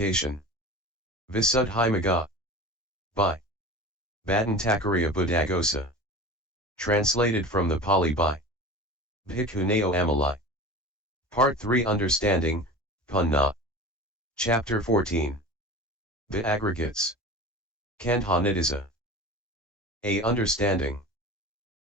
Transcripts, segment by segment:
Purification. Visuddhimagga. By Bhattantakariya Buddhaghosa. Translated from the Pali by Bhikkhu Naoamoli. Part 3 Understanding, Punna. Chapter 14. The Aggregates. Khandha-niddesa. A. Understanding.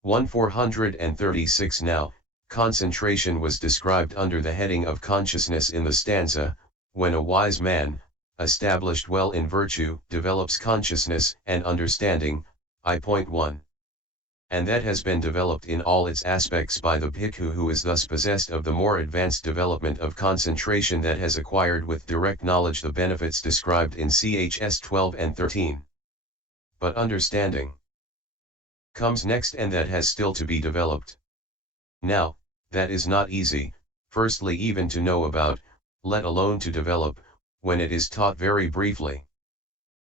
1436 Now, concentration was described under the heading of consciousness in the stanza, when a wise man, established well in virtue, develops consciousness and understanding, I.1. And that has been developed in all its aspects by the Bhikkhu who is thus possessed of the more advanced development of concentration that has acquired with direct knowledge the benefits described in Chs. XII and XIII. But understanding comes next, and that has still to be developed. Now, that is not easy, firstly even to know about, let alone to develop, when it is taught very briefly.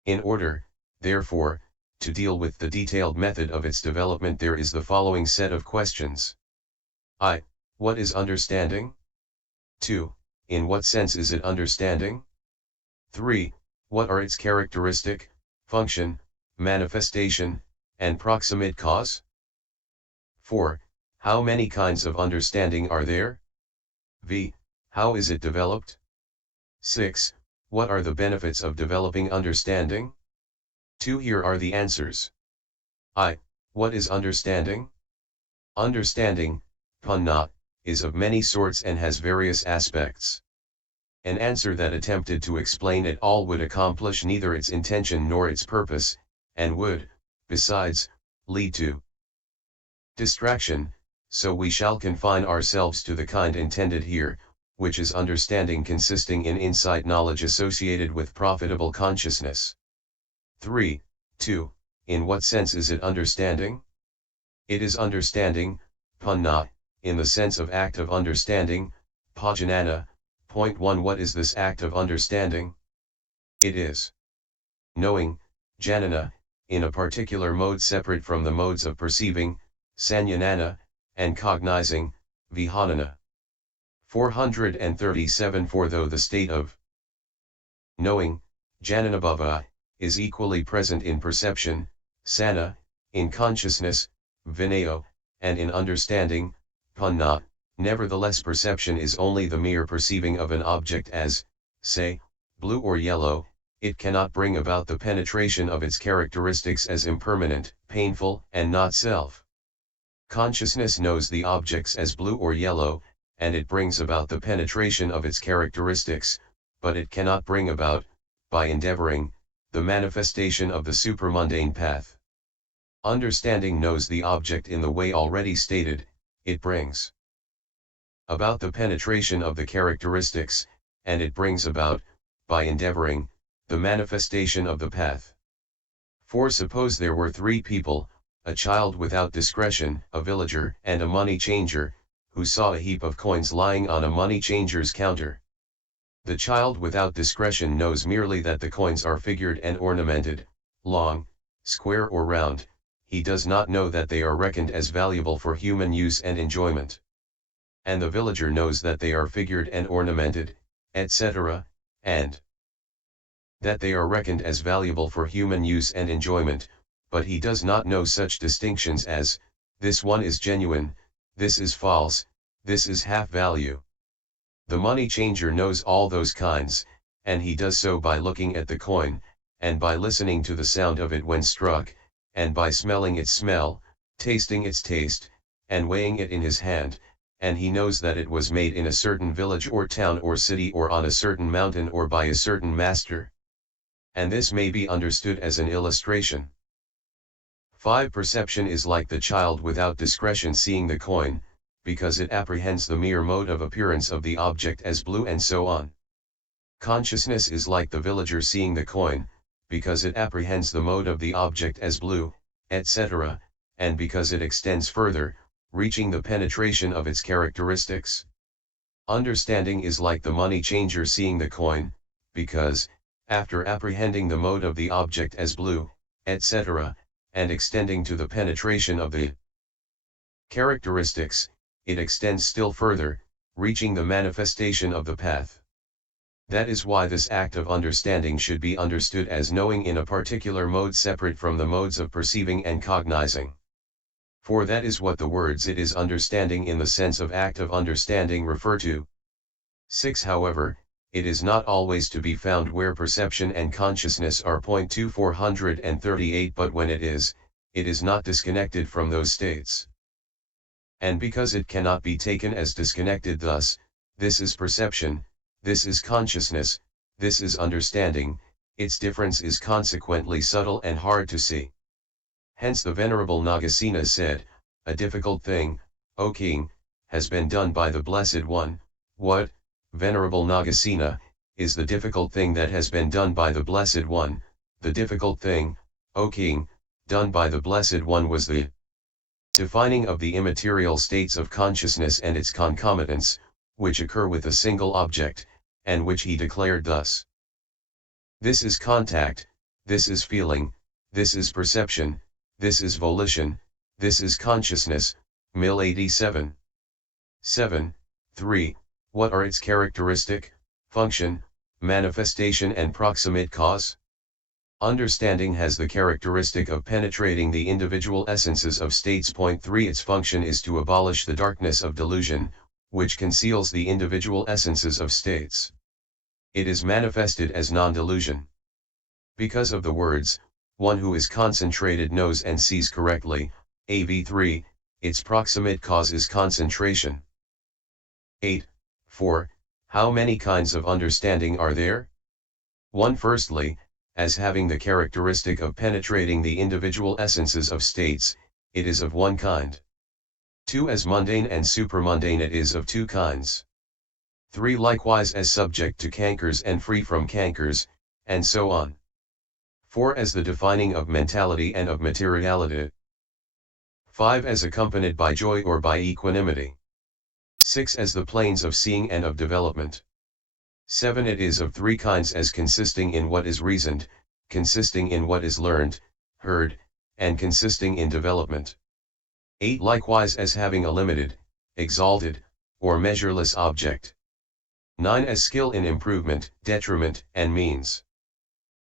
In order, therefore, to deal with the detailed method of its development, there is the following set of questions. I. What is understanding? 2. In what sense is it understanding? 3. What are its characteristic, function, manifestation, and proximate cause? 4. How many kinds of understanding are there? V. How is it developed? 6. What are the benefits of developing understanding? 2. Here are the answers. I. What is understanding? Understanding, Punna, is of many sorts and has various aspects. An answer that attempted to explain it all would accomplish neither its intention nor its purpose, and would, besides, lead to distraction, so we shall confine ourselves to the kind intended here, which is understanding consisting in insight knowledge associated with profitable consciousness. 3. 2. In what sense is it understanding? It is understanding, Punna, in the sense of act of understanding, Pajanana. Point 1. What is this act of understanding? It is knowing, Janana, in a particular mode separate from the modes of perceiving, Sanyanana, and cognizing, Vihanana. 437 For though the state of knowing, Jananabhava, is equally present in perception, Sana, in consciousness, Vinayo, and in understanding, Punna, nevertheless perception is only the mere perceiving of an object as, say, blue or yellow. It cannot bring about the penetration of its characteristics as impermanent, painful, and not self. Consciousness knows the objects as blue or yellow, and it brings about the penetration of its characteristics, but it cannot bring about, by endeavoring, the manifestation of the supramundane path. Understanding knows the object in the way already stated, it brings about the penetration of the characteristics, and it brings about, by endeavoring, the manifestation of the path. For suppose there were 3 people, a child without discretion, a villager, and a money changer, who saw a heap of coins lying on a money changer's counter. The child without discretion knows merely that the coins are figured and ornamented, long, square or round. He does not know that they are reckoned as valuable for human use and enjoyment. And the villager knows that they are figured and ornamented, etc., and that they are reckoned as valuable for human use and enjoyment, but he does not know such distinctions as, this one is genuine, this is false, this is half value. The money changer knows all those kinds, and he does so by looking at the coin, and by listening to the sound of it when struck, and by smelling its smell, tasting its taste, and weighing it in his hand, and he knows that it was made in a certain village or town or city or on a certain mountain or by a certain master. And this may be understood as an illustration. 5. Perception is like the child without discretion seeing the coin, because it apprehends the mere mode of appearance of the object as blue and so on. Consciousness is like the villager seeing the coin, because it apprehends the mode of the object as blue, etc., and because it extends further, reaching the penetration of its characteristics. Understanding is like the money changer seeing the coin, because, after apprehending the mode of the object as blue, etc., and extending to the penetration of the characteristics, it extends still further, reaching the manifestation of the path. That is why this act of understanding should be understood as knowing in a particular mode separate from the modes of perceiving and cognizing. For that is what the words "it is understanding" in the sense of act of understanding refer to. 6. However, it is not always to be found where perception and consciousness are. 438. But when it is not disconnected from those states. And because it cannot be taken as disconnected, thus, this is perception, this is consciousness, this is understanding, its difference is consequently subtle and hard to see. Hence the Venerable Nagasena said, "A difficult thing, O king, has been done by the Blessed One." What, Venerable Nagasena, is the difficult thing that has been done by the Blessed One? The difficult thing, O king, done by the Blessed One was the defining of the immaterial states of consciousness and its concomitants, which occur with a single object, and which he declared thus: "This is contact, this is feeling, this is perception, this is volition, this is consciousness." Mill 87. 7. 3. What are its characteristic, function, manifestation and proximate cause? Understanding has the characteristic of penetrating the individual essences of states. 3. Its function is to abolish the darkness of delusion, which conceals the individual essences of states. It is manifested as non-delusion. Because of the words, "one who is concentrated knows and sees correctly," AV3, its proximate cause is concentration. 8. 4. How many kinds of understanding are there? 1. Firstly, as having the characteristic of penetrating the individual essences of states, it is of one kind. 2. As mundane and supramundane, it is of two kinds. 3. Likewise as subject to cankers and free from cankers, and so on. 4. As the defining of mentality and of materiality. 5. As accompanied by joy or by equanimity. 6. As the planes of seeing and of development. 7. It is of three kinds, as consisting in what is reasoned, consisting in what is learned, heard, and consisting in development. 8. Likewise as having a limited, exalted, or measureless object. 9. As skill in improvement, detriment, and means.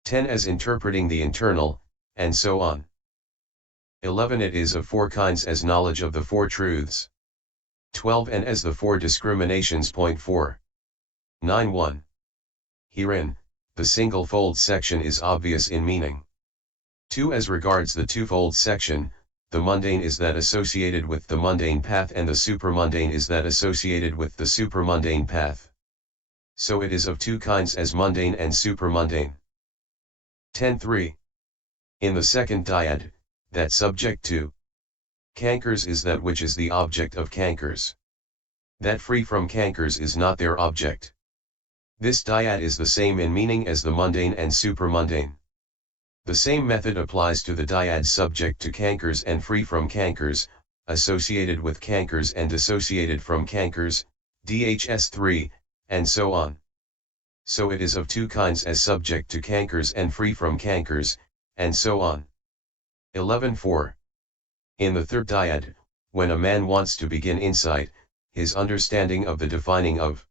10. As interpreting the internal, and so on. 11. It is of four kinds, as knowledge of the four truths. 12. And as the four discriminations. 4. 9. 1. Herein, the single-fold section is obvious in meaning. 2. As regards the twofold section, the mundane is that associated with the mundane path, and the supramundane is that associated with the supramundane path. So it is of two kinds, as mundane and supramundane. 10.3. In the second dyad, that subject to cankers is that which is the object of cankers. That free from cankers is not their object. This dyad is the same in meaning as the mundane and supramundane. The same method applies to the dyad subject to cankers and free from cankers, associated with cankers and dissociated from cankers, DHS3, and so on. So it is of two kinds, as subject to cankers and free from cankers, and so on. 11.4. In the third dyad, when a man wants to begin insight, his understanding of the defining of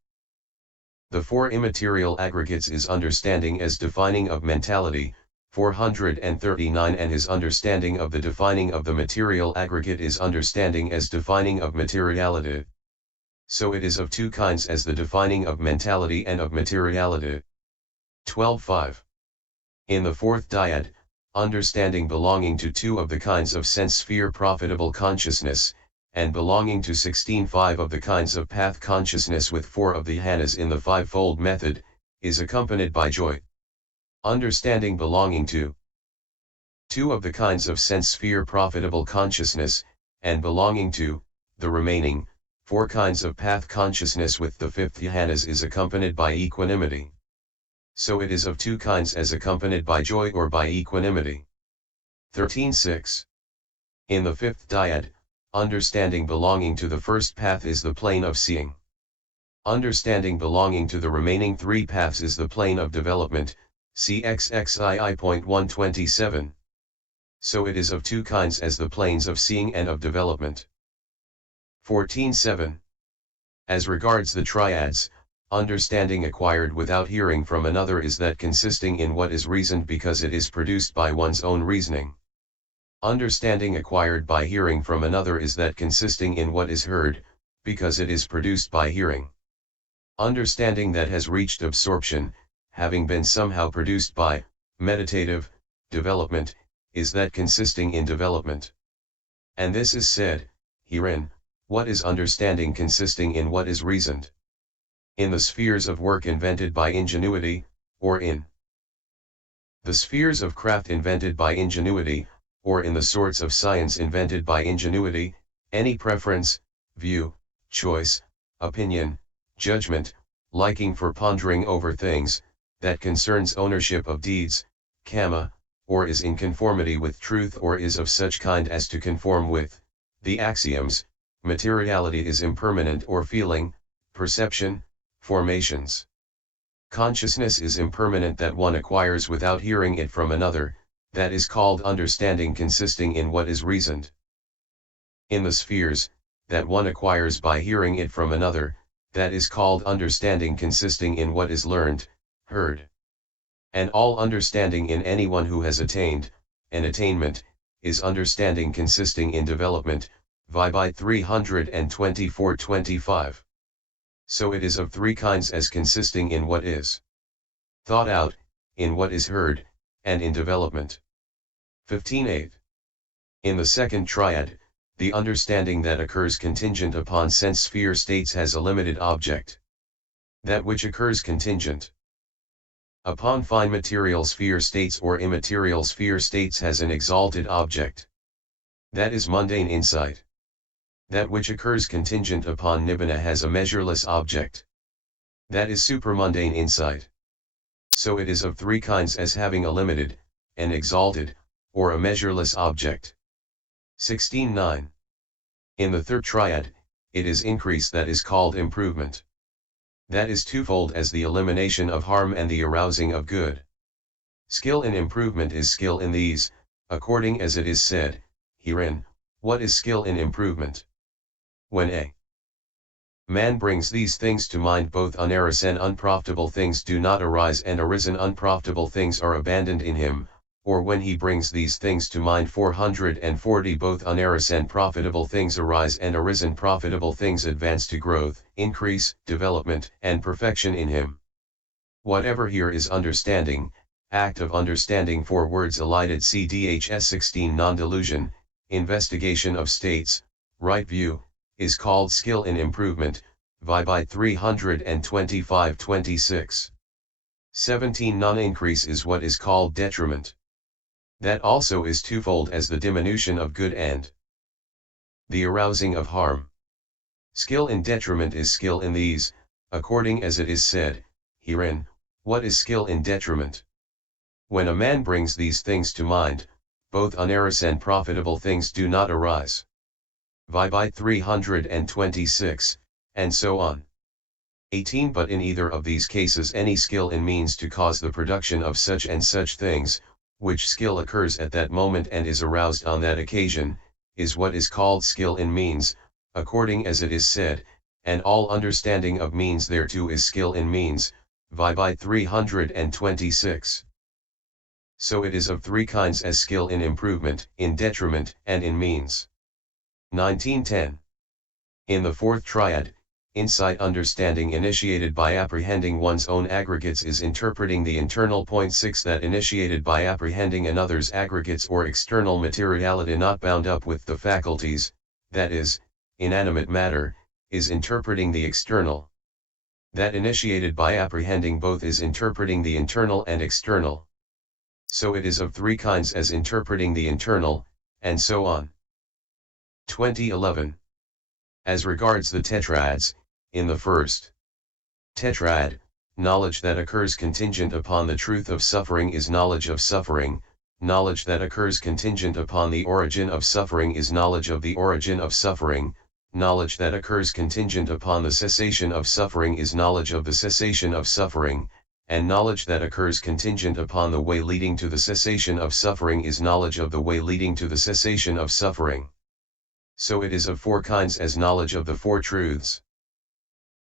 the four immaterial aggregates is understanding as defining of mentality, 439, and his understanding of the defining of the material aggregate is understanding as defining of materiality. So it is of two kinds, as the defining of mentality and of materiality. 12.5. In the fourth dyad, understanding belonging to two of the kinds of sense sphere profitable consciousness, and belonging to 16.5 of the kinds of path consciousness with four of the jhanas in the fivefold method, is accompanied by joy. Understanding belonging to two of the kinds of sense sphere profitable consciousness, and belonging to the remaining four kinds of path consciousness with the fifth jhanas is accompanied by equanimity. So it is of two kinds, as accompanied by joy or by equanimity. 13.6. In the fifth dyad, understanding belonging to the first path is the plane of seeing. Understanding belonging to the remaining three paths is the plane of development, see XII.127. So it is of two kinds, as the planes of seeing and of development. 14.7. As regards the triads, Understanding acquired without hearing from another is that consisting in what is reasoned because it is produced by one's own reasoning. Understanding acquired by hearing from another is that consisting in what is heard, because it is produced by hearing. Understanding that has reached absorption, having been somehow produced by meditative development, is that consisting in development. And this is said, herein, what is understanding consisting in what is reasoned. In the spheres of work invented by ingenuity, or in the spheres of craft invented by ingenuity, or in the sorts of science invented by ingenuity, any preference, view, choice, opinion, judgment, liking for pondering over things, that concerns ownership of deeds, kamma, or is in conformity with truth or is of such kind as to conform with the axioms, materiality is impermanent or feeling, perception, formations. Consciousness is impermanent that one acquires without hearing it from another, that is called understanding consisting in what is reasoned. In the spheres, that one acquires by hearing it from another, that is called understanding consisting in what is learned, heard. And all understanding in anyone who has attained, an attainment, is understanding consisting in development, by 324-25. So it is of three kinds as consisting in what is thought out, in what is heard, and in development. 15-8. In the second triad, the understanding that occurs contingent upon sense sphere states has a limited object. That which occurs contingent upon fine material sphere states or immaterial sphere states has an exalted object. That is mundane insight. That which occurs contingent upon nibbana has a measureless object. That is supramundane insight. So it is of three kinds as having a limited, an exalted, or a measureless object. 16-9. In the third triad, it is increase that is called improvement. That is twofold as the elimination of harm and the arousing of good. Skill in improvement is skill in these, according as it is said, herein, what is skill in improvement? When a man brings these things to mind, both unarisen unprofitable things do not arise and arisen unprofitable things are abandoned in him, or when he brings these things to mind 440 both unarisen profitable things arise and arisen profitable things advance to growth, increase, development, and perfection in him. Whatever here is understanding, act of understanding, 4 words elided cdhs 16 non-delusion, investigation of states, right view, is called skill in improvement, by 325-26. 17 non-increase is what is called detriment. That also is twofold as the diminution of good and the arousing of harm. Skill in detriment is skill in these, according as it is said, herein, what is skill in detriment? When a man brings these things to mind, both unarisen profitable things do not arise. By 326, and so on. 18 But in either of these cases any skill in means to cause the production of such and such things, which skill occurs at that moment and is aroused on that occasion, is what is called skill in means, according as it is said, and all understanding of means thereto is skill in means, by 326. So it is of three kinds as skill in improvement, in detriment, and in means. 1910. In the fourth triad, insight understanding initiated by apprehending one's own aggregates is interpreting the internal. 6 That initiated by apprehending another's aggregates or external materiality not bound up with the faculties, that is, inanimate matter, is interpreting the external. That initiated by apprehending both is interpreting the internal and external. So it is of three kinds as interpreting the internal, and so on. 2011. As regards the tetrads, in the first tetrad, knowledge that occurs contingent upon the truth of suffering is knowledge of suffering, knowledge that occurs contingent upon the origin of suffering is knowledge of the origin of suffering, knowledge that occurs contingent upon the cessation of suffering is knowledge of the cessation of suffering, and knowledge that occurs contingent upon the way leading to the cessation of suffering is knowledge of the way leading to the cessation of suffering. So it is of four kinds as knowledge of the four truths.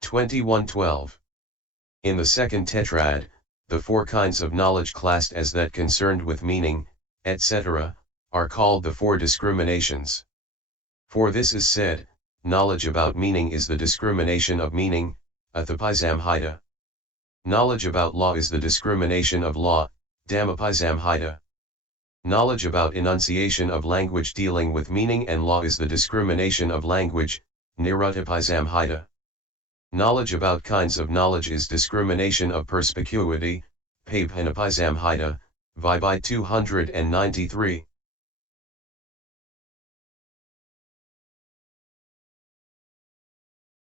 2112. In the second tetrad, the four kinds of knowledge classed as that concerned with meaning, etc., are called the four discriminations. For this is said, knowledge about meaning is the discrimination of meaning, Athapisamhita. Knowledge about law is the discrimination of law, Dhammapisamhita. Knowledge about enunciation of language dealing with meaning and law is the discrimination of language, Niruttapisamhita. Knowledge about kinds of knowledge is discrimination of perspicuity, Papanappisamhita, Vibhi 293.